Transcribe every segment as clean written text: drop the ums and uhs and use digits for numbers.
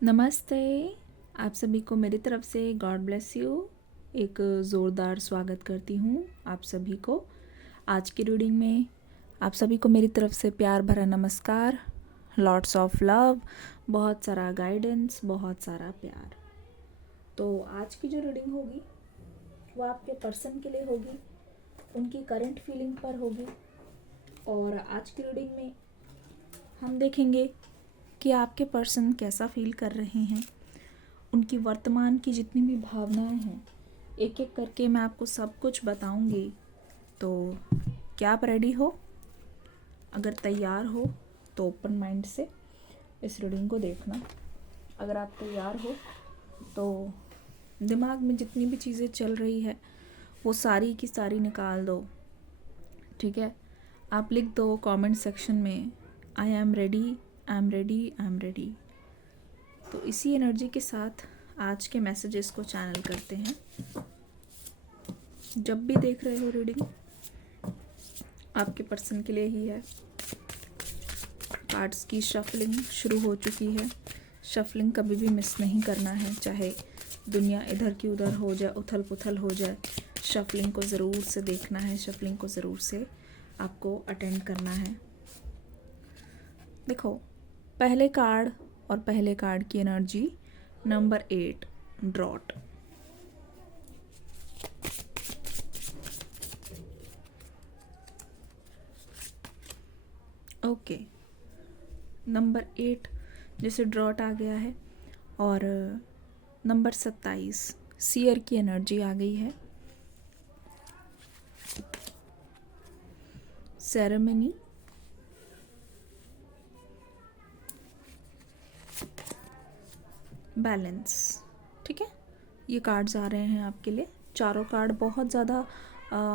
नमस्ते। आप सभी को मेरी तरफ से गॉड ब्लेस यू। एक ज़ोरदार स्वागत करती हूँ आप सभी को आज की रीडिंग में। आप सभी को मेरी तरफ से प्यार भरा नमस्कार, लॉट्स ऑफ लव, बहुत सारा गाइडेंस, बहुत सारा प्यार। तो आज की जो रीडिंग होगी वो आपके पर्सन के लिए होगी, उनकी करंट फीलिंग पर होगी। और आज की रीडिंग में हम देखेंगे कि आपके पर्सन कैसा फील कर रहे हैं, उनकी वर्तमान की जितनी भी भावनाएं हैं, एक एक करके मैं आपको सब कुछ बताऊंगी। तो क्या आप रेडी हो? अगर तैयार हो तो ओपन माइंड से इस रीडिंग को देखना। अगर आप तैयार हो तो दिमाग में जितनी भी चीज़ें चल रही है वो सारी की सारी निकाल दो, ठीक है? आप लिख दो कमेंट सेक्शन में I am ready, I am ready, I am ready. तो इसी एनर्जी के साथ आज के मैसेजेस को चैनल करते हैं। जब भी देख रहे हो रीडिंग आपके पर्सन के लिए ही है। कार्ड्स की शफलिंग शुरू हो चुकी है। शफलिंग कभी भी मिस नहीं करना है, चाहे दुनिया इधर की उधर हो जाए, उथल पुथल हो जाए, शफलिंग को ज़रूर से देखना है, शफलिंग को ज़रूर से आपको अटेंड करना है। देखो, पहले कार्ड और पहले कार्ड की एनर्जी नंबर 8 ड्रॉट। ओके, नंबर 8 जैसे ड्रॉट आ गया है। और नंबर 27 सीयर की एनर्जी आ गई है। सेरेमनी, बैलेंस, ठीक है? ये कार्ड्स आ रहे हैं आपके लिए। चारों कार्ड बहुत ज़्यादा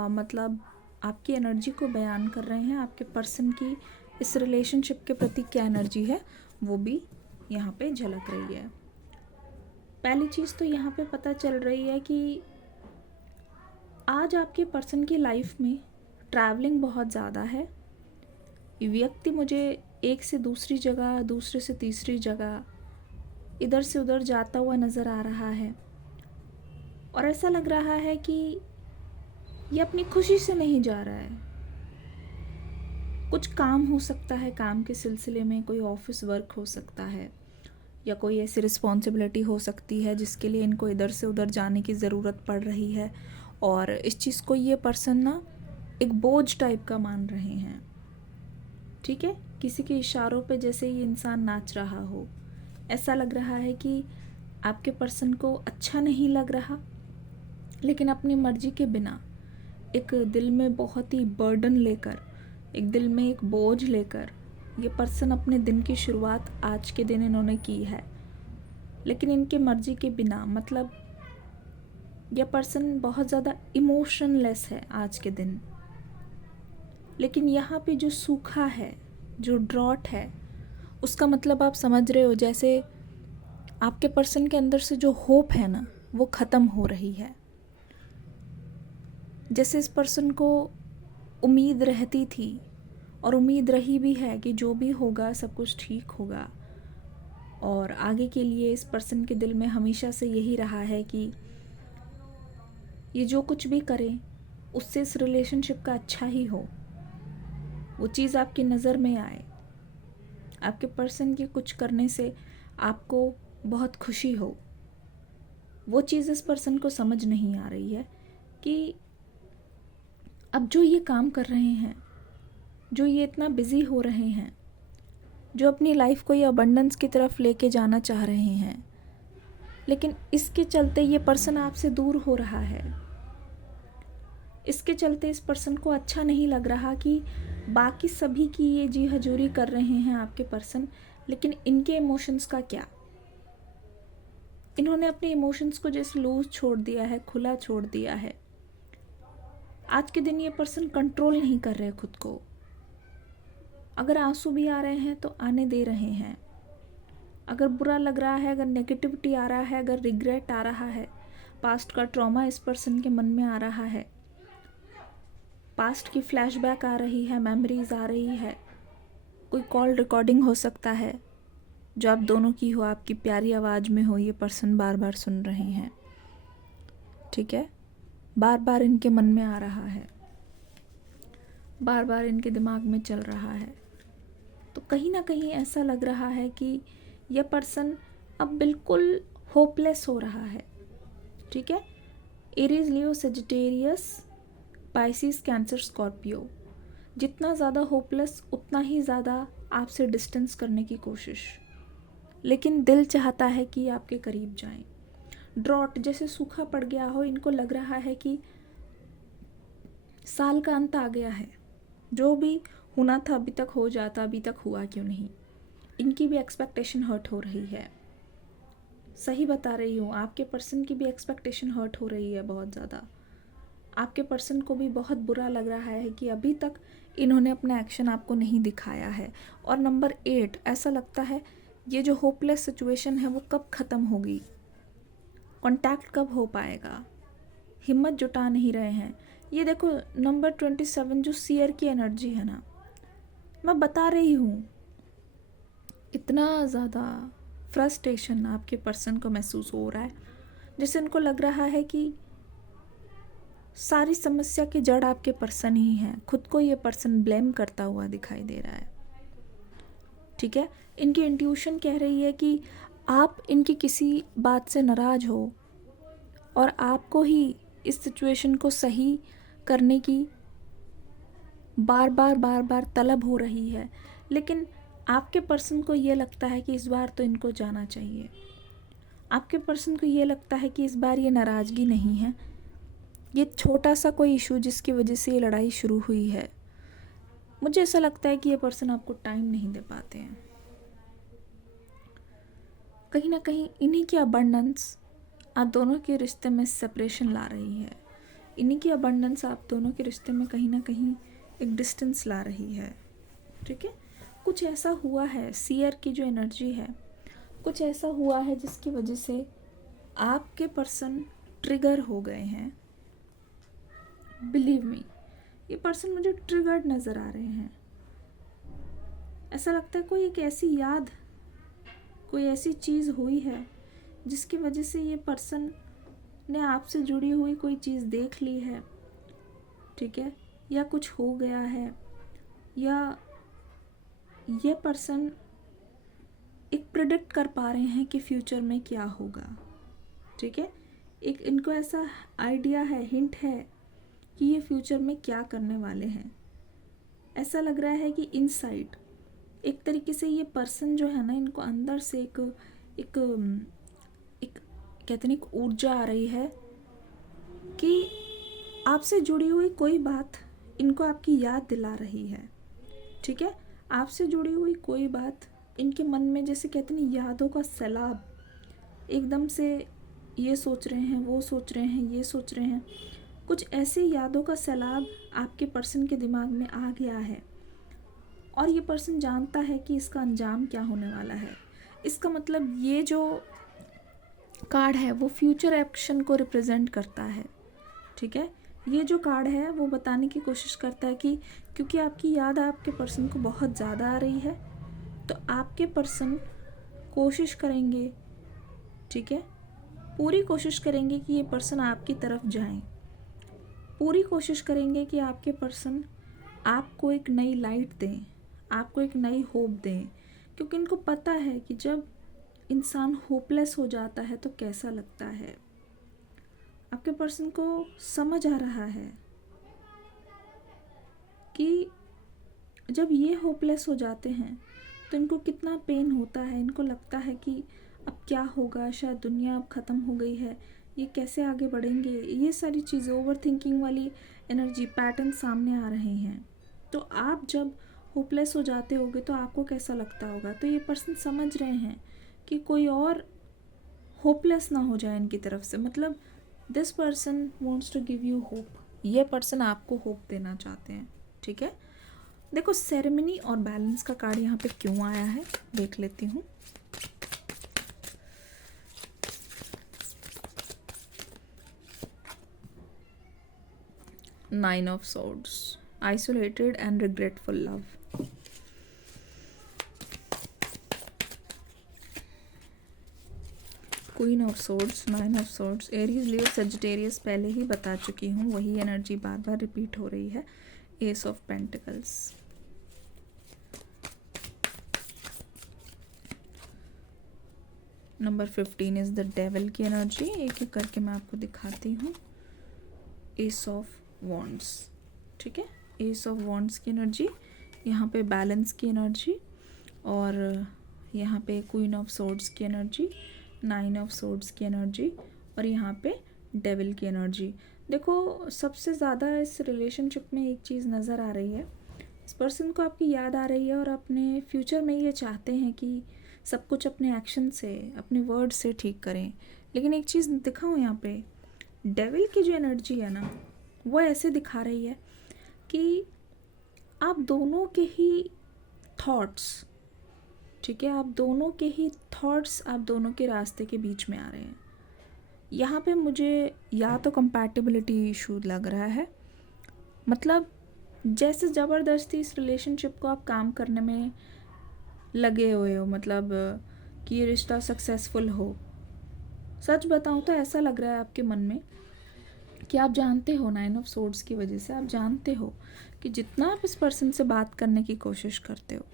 मतलब आपकी एनर्जी को बयान कर रहे हैं। आपके पर्सन की इस रिलेशनशिप के प्रति क्या एनर्जी है वो भी यहाँ पे झलक रही है। पहली चीज़ तो यहाँ पे पता चल रही है कि आज आपके पर्सन की लाइफ में ट्रैवलिंग बहुत ज़्यादा है। व्यक्ति मुझे एक से दूसरी जगह, दूसरे से तीसरी जगह, इधर से उधर जाता हुआ नज़र आ रहा है। और ऐसा लग रहा है कि ये अपनी खुशी से नहीं जा रहा है। कुछ काम हो सकता है, काम के सिलसिले में कोई ऑफिस वर्क हो सकता है, या कोई ऐसी रिस्पॉन्सिबिलिटी हो सकती है जिसके लिए इनको इधर से उधर जाने की ज़रूरत पड़ रही है। और इस चीज़ को ये पर्सन ना एक बोझ टाइप का मान रहे हैं, ठीक है? किसी के इशारों पे जैसे ये इंसान नाच रहा हो, ऐसा लग रहा है कि आपके पर्सन को अच्छा नहीं लग रहा, लेकिन अपनी मर्जी के बिना एक दिल में बहुत ही बर्डन लेकर, एक दिल में एक बोझ लेकर ये पर्सन अपने दिन की शुरुआत आज के दिन इन्होंने की है। लेकिन इनके मर्जी के बिना, मतलब यह पर्सन बहुत ज़्यादा इमोशनलेस है आज के दिन। लेकिन यहाँ पे जो सूखा है, जो ड्रॉट है, उसका मतलब आप समझ रहे हो, जैसे आपके पर्सन के अंदर से जो होप है ना वो ख़त्म हो रही है। जैसे इस पर्सन को उम्मीद रहती थी और उम्मीद रही भी है कि जो भी होगा सब कुछ ठीक होगा। और आगे के लिए इस पर्सन के दिल में हमेशा से यही रहा है कि ये जो कुछ भी करें उससे इस रिलेशनशिप का अच्छा ही हो, वो चीज़ आपकी नज़र में आए, आपके पर्सन के कुछ करने से आपको बहुत खुशी हो। वो चीज़ इस पर्सन को समझ नहीं आ रही है कि अब जो ये काम कर रहे हैं, जो ये इतना बिज़ी हो रहे हैं, जो अपनी लाइफ को ये अबंडेंस की तरफ लेके जाना चाह रहे हैं, लेकिन इसके चलते ये पर्सन आपसे दूर हो रहा है। इसके चलते इस पर्सन को अच्छा नहीं लग रहा कि बाकी सभी की ये जी हजूरी कर रहे हैं आपके पर्सन, लेकिन इनके इमोशंस का क्या? इन्होंने अपने इमोशंस को जैसे लूज छोड़ दिया है, खुला छोड़ दिया है। आज के दिन ये पर्सन कंट्रोल नहीं कर रहे खुद को। अगर आंसू भी आ रहे हैं तो आने दे रहे हैं। अगर बुरा लग रहा है, अगर नेगेटिविटी आ रहा है, अगर रिग्रेट आ रहा है, पास्ट का ट्रॉमा इस पर्सन के मन में आ रहा है, पास्ट की फ्लैशबैक आ रही है, मेमोरीज आ रही है, कोई कॉल रिकॉर्डिंग हो सकता है, जो आप दोनों की हो, आपकी प्यारी आवाज़ में हो, ये पर्सन बार बार सुन रहे हैं, ठीक है। बार बार इनके मन में आ रहा है, बार बार इनके दिमाग में चल रहा है। तो कहीं ना कहीं ऐसा लग रहा है कि यह पर्सन अब बिल्कुल होपलेस हो रहा है, ठीक है। एरीज, लियो, सेजिटेरियस, पाइसिस, कैंसर, स्कॉर्पियो, जितना ज़्यादा होपलेस उतना ही ज़्यादा आपसे डिस्टेंस करने की कोशिश, लेकिन दिल चाहता है कि आपके करीब जाएं। ड्रॉट, जैसे सूखा पड़ गया हो, इनको लग रहा है कि साल का अंत आ गया है, जो भी होना था अभी तक हो जाता, अभी तक हुआ क्यों नहीं। इनकी भी एक्सपेक्टेशन हर्ट हो रही है, सही बता रही हूँ, आपके पर्सन की भी एक्सपेक्टेशन हर्ट हो रही है बहुत ज़्यादा। आपके पर्सन को भी बहुत बुरा लग रहा है कि अभी तक इन्होंने अपना एक्शन आपको नहीं दिखाया है। और नंबर 8, ऐसा लगता है ये जो होपलेस सिचुएशन है वो कब ख़त्म होगी, कॉन्टैक्ट कब हो पाएगा, हिम्मत जुटा नहीं रहे हैं। ये देखो नंबर 27 जो सीयर की एनर्जी है ना, मैं बता रही हूँ, इतना ज़्यादा फ्रस्ट्रेशन आपके पर्सन को महसूस हो रहा है, जैसे उनको लग रहा है कि सारी समस्या की जड़ आपके पर्सन ही है। खुद को ये पर्सन ब्लेम करता हुआ दिखाई दे रहा है, ठीक है। इनकी इंट्यूशन कह रही है कि आप इनकी किसी बात से नाराज़ हो और आपको ही इस सिचुएशन को सही करने की बार बार तलब हो रही है, लेकिन आपके पर्सन को ये लगता है कि इस बार तो इनको जाना चाहिए। आपके पर्सन को ये लगता है कि इस बार ये नाराज़गी नहीं है, ये छोटा सा कोई इशू जिसकी वजह से ये लड़ाई शुरू हुई है। मुझे ऐसा लगता है कि ये पर्सन आपको टाइम नहीं दे पाते हैं। कहीं ना कहीं इन्हीं की अबंडेंस आप दोनों के रिश्ते में सेपरेशन ला रही है। इन्हीं की अबंडेंस आप दोनों के रिश्ते में कहीं ना कहीं एक डिस्टेंस ला रही है, ठीक है। कुछ ऐसा हुआ है, सीयर की जो एनर्जी है, कुछ ऐसा हुआ है जिसकी वजह से आपके पर्सन ट्रिगर हो गए हैं। बिलीव मी, ये पर्सन मुझे ट्रिगर्ड नज़र आ रहे हैं। ऐसा लगता है कोई एक ऐसी याद, कोई ऐसी चीज़ हुई है जिसकी वजह से ये पर्सन ने आपसे जुड़ी हुई कोई चीज़ देख ली है, ठीक है, या कुछ हो गया है, या ये पर्सन एक प्रिडिक्ट कर पा रहे हैं कि फ्यूचर में क्या होगा, ठीक है। एक इनको ऐसा आइडिया है, हिंट है कि ये फ्यूचर में क्या करने वाले हैं। ऐसा लग रहा है कि इनसाइड एक तरीके से ये पर्सन जो है ना, इनको अंदर से एक एक एक कहते हैं एक ऊर्जा आ रही है कि आपसे जुड़ी हुई कोई बात इनको आपकी याद दिला रही है, ठीक है। आपसे जुड़ी हुई कोई बात इनके मन में, जैसे कहते हैं यादों का सैलाब, एकदम से ये सोच रहे हैं, वो सोच रहे हैं, ये सोच रहे हैं, कुछ ऐसे यादों का सैलाब आपके पर्सन के दिमाग में आ गया है और ये पर्सन जानता है कि इसका अंजाम क्या होने वाला है। इसका मतलब ये जो कार्ड है वो फ्यूचर एक्शन को रिप्रेजेंट करता है, ठीक है। ये जो कार्ड है वो बताने की कोशिश करता है कि क्योंकि आपकी याद आपके पर्सन को बहुत ज़्यादा आ रही है, तो आपके पर्सन कोशिश करेंगे, ठीक है, पूरी कोशिश करेंगे कि ये पर्सन आपकी तरफ जाएं, पूरी कोशिश करेंगे कि आपके पर्सन आपको एक नई लाइट दें, आपको एक नई होप दें, क्योंकि इनको पता है कि जब इंसान होपलेस हो जाता है तो कैसा लगता है। आपके पर्सन को समझ आ रहा है कि जब ये होपलेस हो जाते हैं तो इनको कितना पेन होता है। इनको लगता है कि अब क्या होगा, शायद दुनिया अब ख़त्म हो गई है, ये कैसे आगे बढ़ेंगे, ये सारी चीज़ें, ओवर थिंकिंग वाली एनर्जी पैटर्न सामने आ रहे हैं। तो आप जब होपलेस हो जाते होगे तो आपको कैसा लगता होगा। तो ये पर्सन समझ रहे हैं कि कोई और होपलेस ना हो जाए इनकी तरफ से, मतलब this person wants to give you hope, ये पर्सन आपको होप देना चाहते हैं, ठीक है। देखो सेरेमनी और बैलेंस का कार्ड यहाँ पे क्यों आया है देख लेती हूँ। Nine of swords, isolated and regretful love. Queen of swords, nine of swords, Aries, Leo, Sagittarius पहले ही बता चुकी हूँ, वही एनर्जी बार बार रिपीट हो रही है। Ace of pentacles, number 15 is the devil की एनर्जी। एक एक करके मैं आपको दिखाती हूँ। एस ऑफ वॉन्ड्स, ठीक है, एस ऑफ वॉन्ड्स की एनर्जी, यहाँ पे बैलेंस की एनर्जी, और यहाँ पे क्वीन ऑफ सोर्ड्स की एनर्जी, नाइन ऑफ सोर्ड्स की एनर्जी, और यहाँ पे डेविल की एनर्जी। देखो सबसे ज़्यादा इस रिलेशनशिप में एक चीज़ नज़र आ रही है, इस पर्सन को आपकी याद आ रही है और अपने फ्यूचर में ये चाहते हैं कि सब कुछ अपने एक्शन से, अपने वर्ड से ठीक करें। लेकिन एक चीज़ दिखाऊँ यहाँ पे, डेविल की जो एनर्जी है ना, वो ऐसे दिखा रही है कि आप दोनों के ही थॉट्स, ठीक है, आप दोनों के ही थॉट्स आप दोनों के रास्ते के बीच में आ रहे हैं। यहाँ पे मुझे या तो कंपैटिबिलिटी इशू लग रहा है, मतलब जैसे ज़बरदस्ती इस रिलेशनशिप को आप काम करने में लगे हुए हो, मतलब कि ये रिश्ता सक्सेसफुल हो। सच बताऊँ तो ऐसा लग रहा है आपके मन में कि आप जानते हो, नाइन ऑफ सोर्ड्स की वजह से आप जानते हो कि जितना आप इस पर्सन से बात करने की कोशिश करते हो,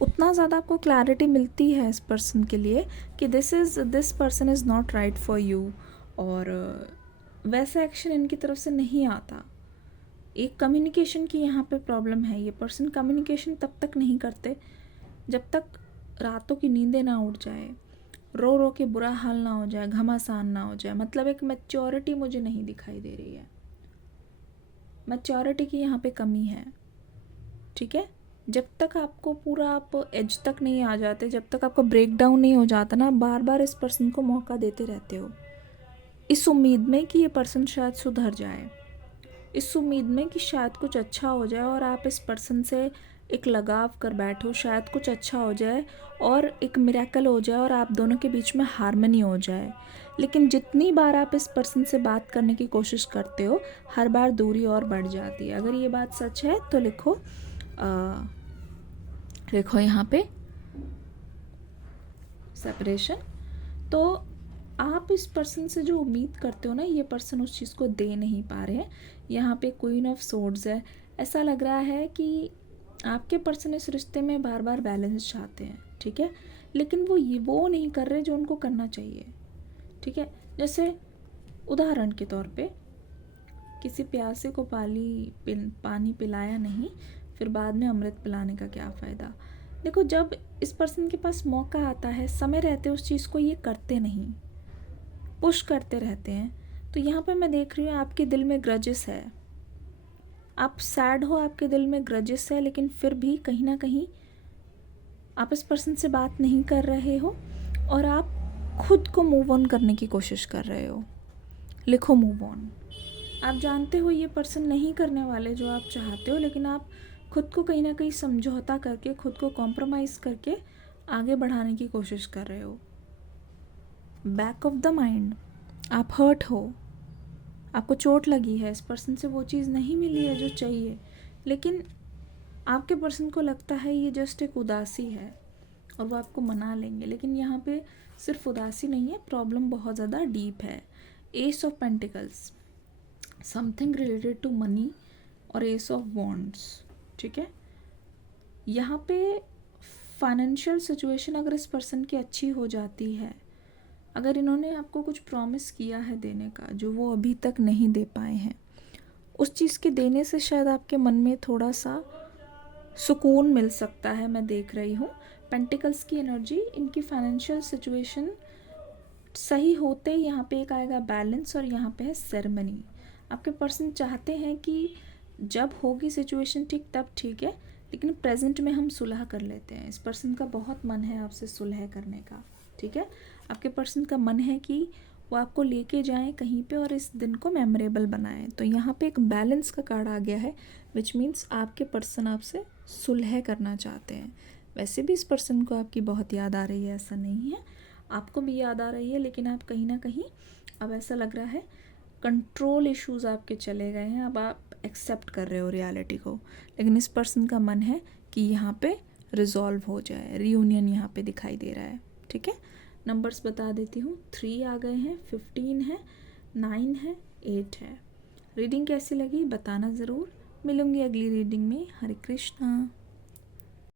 उतना ज़्यादा आपको क्लैरिटी मिलती है इस पर्सन के लिए कि this person is not right for you, और वैसा एक्शन इनकी तरफ से नहीं आता। एक कम्युनिकेशन की यहाँ पे प्रॉब्लम है। ये पर्सन कम्युनिकेशन तब तक नहीं करते जब तक रातों की नींदें ना उड़ जाए, रो रो के बुरा हाल ना हो जाए, घमासान ना हो जाए। मतलब एक मैच्योरिटी मुझे नहीं दिखाई दे रही है, मैच्योरिटी की यहाँ पे कमी है, ठीक है। जब तक आपको पूरा आप एज तक नहीं आ जाते, जब तक आपका ब्रेक डाउन नहीं हो जाता ना, बार बार इस पर्सन को मौका देते रहते हो, इस उम्मीद में कि ये पर्सन शायद सुधर जाए, इस उम्मीद में कि शायद कुछ अच्छा हो जाए और आप इस पर्सन से एक लगाव कर बैठो, शायद कुछ अच्छा हो जाए और एक मिरेकल हो जाए और आप दोनों के बीच में हार्मनी हो जाए। लेकिन जितनी बार आप इस पर्सन से बात करने की कोशिश करते हो, हर बार दूरी और बढ़ जाती है। अगर ये बात सच है तो लिखो, लिखो यहाँ पे सेपरेशन। तो आप इस पर्सन से जो उम्मीद करते हो ना, ये पर्सन उस चीज़ को दे नहीं पा रहे हैं। यहाँ पे क्वीन ऑफ सोर्ड्स है। ऐसा लग रहा है कि आपके पर्सन इस रिश्ते में बार बार बैलेंस चाहते हैं, ठीक है, लेकिन वो नहीं कर रहे जो उनको करना चाहिए, ठीक है। जैसे उदाहरण के तौर पे, किसी प्यासे को पानी पिलाया नहीं, फिर बाद में अमृत पिलाने का क्या फ़ायदा। देखो जब इस पर्सन के पास मौका आता है, समय रहते उस चीज़ को ये करते नहीं, पुश करते रहते हैं। तो यहाँ पे मैं देख रही हूँ आपके दिल में ग्रजेस है, आप सैड हो, आपके दिल में ग्रजेस है, लेकिन फिर भी कहीं ना कहीं आप इस पर्सन से बात नहीं कर रहे हो और आप खुद को मूव ऑन करने की कोशिश कर रहे हो। लिखो मूव ऑन। आप जानते हो ये पर्सन नहीं करने वाले जो आप चाहते हो, लेकिन आप खुद को कहीं ना कहीं समझौता करके, खुद को कॉम्प्रोमाइज़ करके आगे बढ़ाने की कोशिश कर रहे हो। बैक ऑफ द माइंड आप हर्ट हो, आपको चोट लगी है, इस पर्सन से वो चीज़ नहीं मिली है जो चाहिए, लेकिन आपके पर्सन को लगता है ये जस्ट एक उदासी है और वो आपको मना लेंगे। लेकिन यहाँ पे सिर्फ उदासी नहीं है, प्रॉब्लम बहुत ज़्यादा डीप है। Ace of pentacles, something related to money, और एस ऑफ वॉन्ड्स, ठीक है। यहाँ पे फाइनेंशियल सिचुएशन अगर इस पर्सन की अच्छी हो जाती है, अगर इन्होंने आपको कुछ प्रॉमिस किया है देने का जो वो अभी तक नहीं दे पाए हैं, उस चीज़ के देने से शायद आपके मन में थोड़ा सा सुकून मिल सकता है। मैं देख रही हूँ पेंटिकल्स की एनर्जी, इनकी फाइनेंशियल सिचुएशन सही होते यहाँ पे एक आएगा बैलेंस, और यहाँ पे है सेरेमनी। आपके पर्सन चाहते हैं कि जब होगी सिचुएशन ठीक तब ठीक है, लेकिन प्रेजेंट में हम सुलह कर लेते हैं। इस पर्सन का बहुत मन है आपसे सुलह करने का, ठीक है। आपके पर्सन का मन है कि वो आपको लेके जाएं कहीं पे और इस दिन को मेमोरेबल बनाएं। तो यहाँ पे एक बैलेंस का कार्ड आ गया है, विच मीन्स आपके पर्सन आपसे सुलह करना चाहते हैं। वैसे भी इस पर्सन को आपकी बहुत याद आ रही है, ऐसा नहीं है, आपको भी याद आ रही है, लेकिन आप कहीं ना कहीं अब ऐसा लग रहा है कंट्रोल इश्यूज़ आपके चले गए हैं, अब आप एक्सेप्ट कर रहे हो रियलिटी को। लेकिन इस पर्सन का मन है कि यहाँ पे रिजॉल्व हो जाए, रीयूनियन यहाँ पे दिखाई दे रहा है, ठीक है। नंबर्स बता देती हूँ। 3 आ गए हैं, 15 है, 9 है, 8 है। रीडिंग कैसी लगी बताना ज़रूर। मिलूंगी अगली रीडिंग में। हरे कृष्णा।